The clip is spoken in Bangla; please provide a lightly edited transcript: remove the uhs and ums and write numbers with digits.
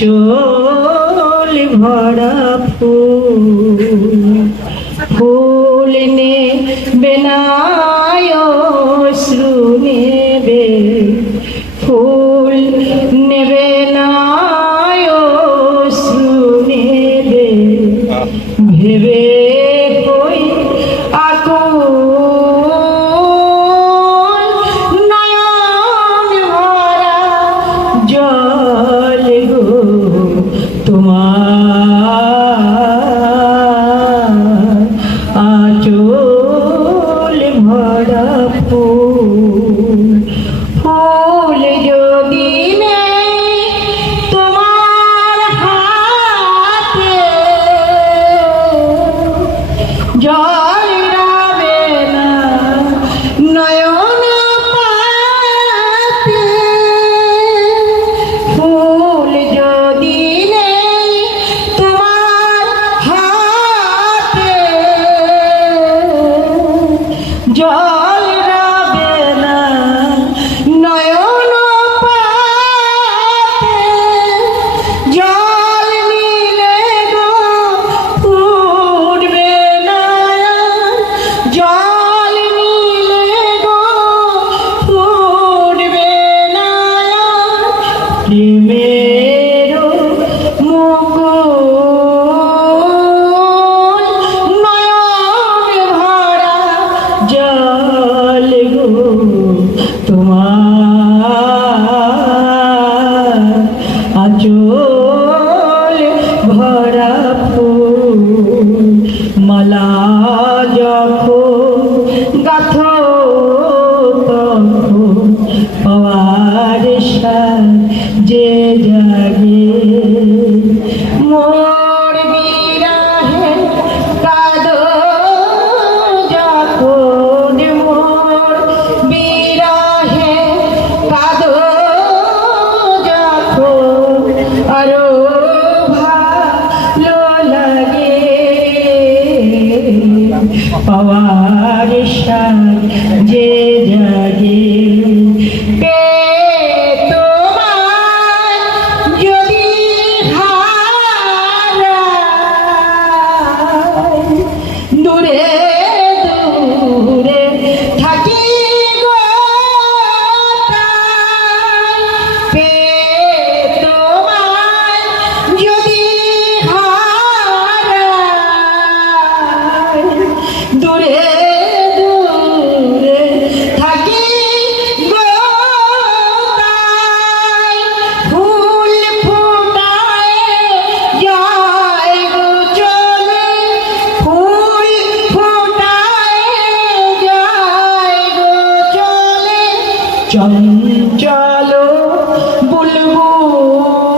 আঁচল ভরা ফুল ফুল নেবে না অশ্রু নেবে ফুল নেবে না অশ্রু নেবে ভেবে কই আকুল নয়ন ভরা জল গো তোমার আঁচল ভরা ফুল ফুল যদি নেই তোমার হাতে জল রাবে না নয়ন পাতে ফুল যদি নেই তোমার হাতে জল রাবে না নয়ন পাতে জল নিলে গো ফুটবে না জল নিলে গো ফুটবে না প্রেমের মুকুল নয়ন ভরা জল গো তোমার আঁচল ভরা ফুল মালা যখন গাথো তখন পাওয়ার যে জাগে মোর বিরহে কাঁদো যখন মোর বিরহে কাঁদো যখন আরো ভালো লাগে পাওয়ার যে জাগে পে তোমায় যদি হারাই দূরে দূরে থাকি গো পে তোমায় যদি হারাই দূরে দূরে থাকি গো ফুল ফুটায় যায় গো চলে ফুল ফুটায় যায় গো চলে চঞ্চল বুলবুল